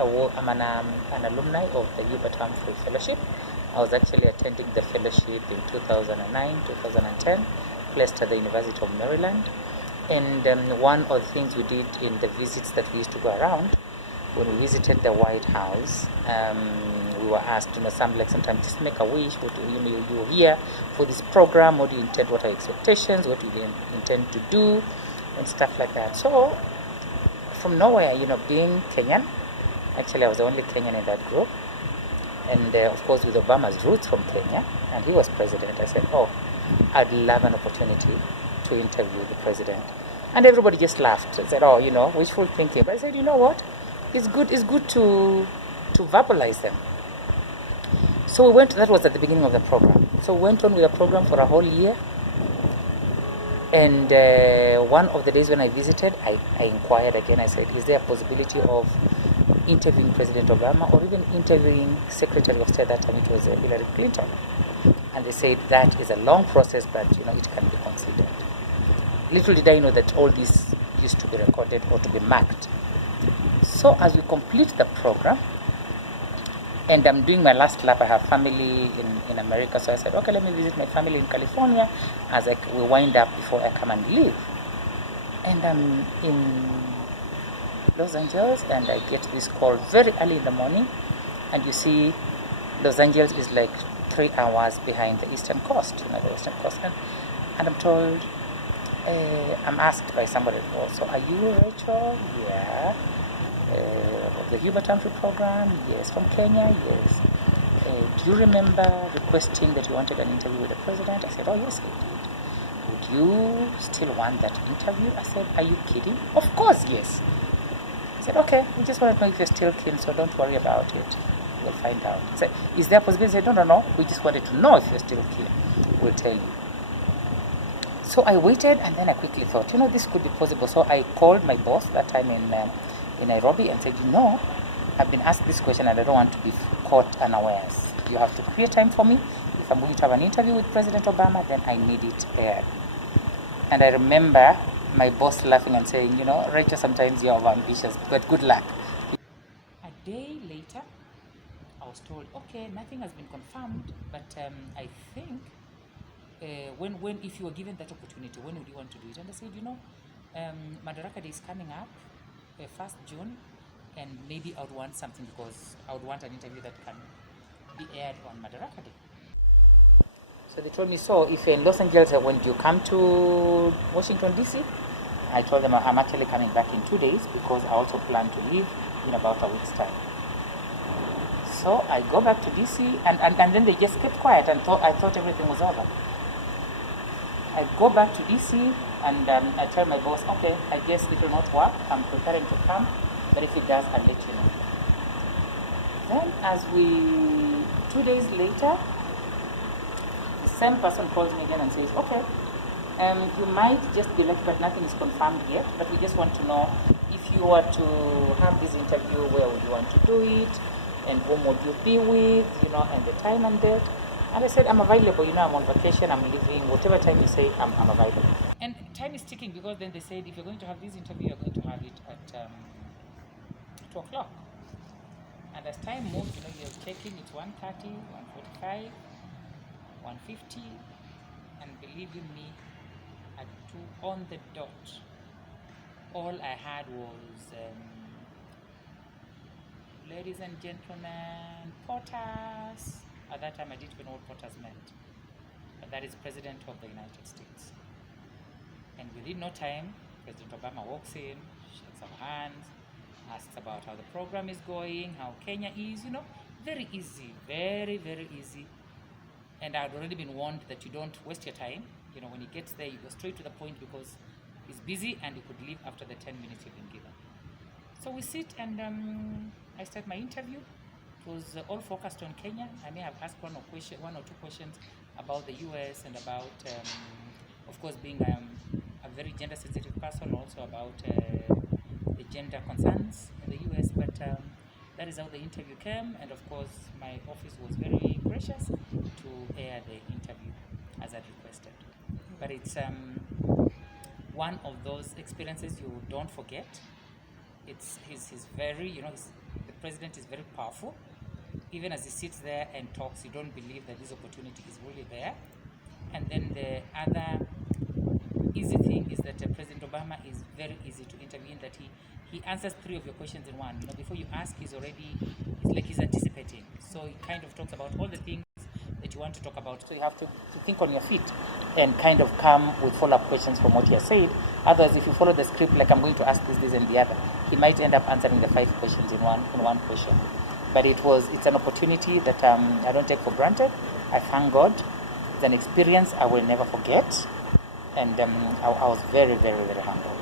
I'm an alumni of the Hubert Humphrey Fellowship. I was actually attending the fellowship in 2009, 2010, placed at the University of Maryland. And one of the things we did in the visits that we used to go around, when we visited the White House, we were asked, sometimes just make a wish. What do you're here for this program? What do you intend? What are your expectations? What do you intend to do? And stuff like that. So, from nowhere, being Kenyan, actually I was the only Kenyan in that group. And of course, with Obama's roots from Kenya, and he was president, I said, I'd love an opportunity to interview the president. And everybody just laughed and said, wishful thinking. But I said, you know what? It's good to verbalize them. So that was at the beginning of the program. So we went on with the program for a whole year. And one of the days when I visited, I inquired again. I said, is there a possibility of interviewing President Obama or even interviewing Secretary of State? That time it was Hillary Clinton. And they said that is a long process, but it can be considered. Little did I know that all this used to be recorded or to be marked. So as we complete the program, and I'm doing my last lap, I have family in America, so I said, okay, let me visit my family in California as we wind up before I come and leave. And I'm in Los Angeles, and I get this call very early in the morning, and you see Los Angeles is like 3 hours behind the eastern coast, the western coast. And I'm told, I'm asked by somebody, so are you Rachel? Yeah. Of the Hubert Humphrey program? Yes. From Kenya? Yes. Do you remember requesting that you wanted an interview with the president? I said, oh yes, I did. Would you still want that interview? I said, are you kidding? Of course, yes. I said, okay, we just want to know if you're still keen, so don't worry about it. We'll find out. I said, is there a possibility? I said, no, we just wanted to know if you're still keen. We'll tell you. So I waited, and then I quickly thought, this could be possible. So I called my boss that time in Nairobi and said, I've been asked this question and I don't want to be caught unawares. You have to create time for me. If I'm going to have an interview with President Obama, then I need it aired. And I remember my boss laughing and saying, Rachel, sometimes you're ambitious, but good luck. A day later, I was told, okay, nothing has been confirmed, but I think when if you were given that opportunity, when would you want to do it? And I said, Madaraka Day is coming up, 1st June, and maybe I would want something because I would want an interview that can be aired on Madaraka Day. So they told me, so if you're in Los Angeles, when do you come to Washington, D.C.? I told them I'm actually coming back in 2 days because I also plan to leave in about a week's time. So I go back to D.C. and then they just kept quiet and I thought everything was over. I go back to D.C. and I tell my boss, okay, I guess it will not work. I'm preparing to come, but if it does, I'll let you know. Then 2 days later, the same person calls me again and says, okay, you might just be lucky, but nothing is confirmed yet, but we just want to know if you were to have this interview, where would you want to do it, and whom would you be with, and the time and date. And I said, I'm available, I'm on vacation, I'm leaving, whatever time you say, I'm available. And time is ticking because then they said, if you're going to have this interview, you're going to have it at 2 o'clock. And as time moves, you're checking, it's 1:30, 1:45, 1:50, and believe you me, at 2 on the dot, all I had was, ladies and gentlemen, Potters. At that time, I didn't even know what Potters meant. But that is President of the United States. And within no time, President Obama walks in, shakes our hands, asks about how the program is going, how Kenya is, very easy, very, very easy. And I'd already been warned that you don't waste your time. When he gets there, you go straight to the point because he's busy and he could leave after the 10 minutes you've been given. So we sit and I start my interview. It was all focused on Kenya. I may have asked one or two questions about the US and about, of course, being a very gender-sensitive person, also about the gender concerns in the US. But that is how the interview came, and of course, my office was very gracious to air the interview as I'd requested. But it's one of those experiences you don't forget. He's very, the president is very powerful. Even as he sits there and talks, you don't believe that this opportunity is really there. And then the other easy thing is that President Obama is very easy to interview, in that he answers 3 of your questions in one. Before you ask, it's like he's anticipating. So he kind of talks about all the things that you want to talk about. So you have to think on your feet and kind of come with follow-up questions from what he has said. Otherwise, if you follow the script, like I'm going to ask this, and the other, he might end up answering the 5 questions in one question. But it's an opportunity that I don't take for granted. I thank God. It's an experience I will never forget. And I was very, very, very humbled.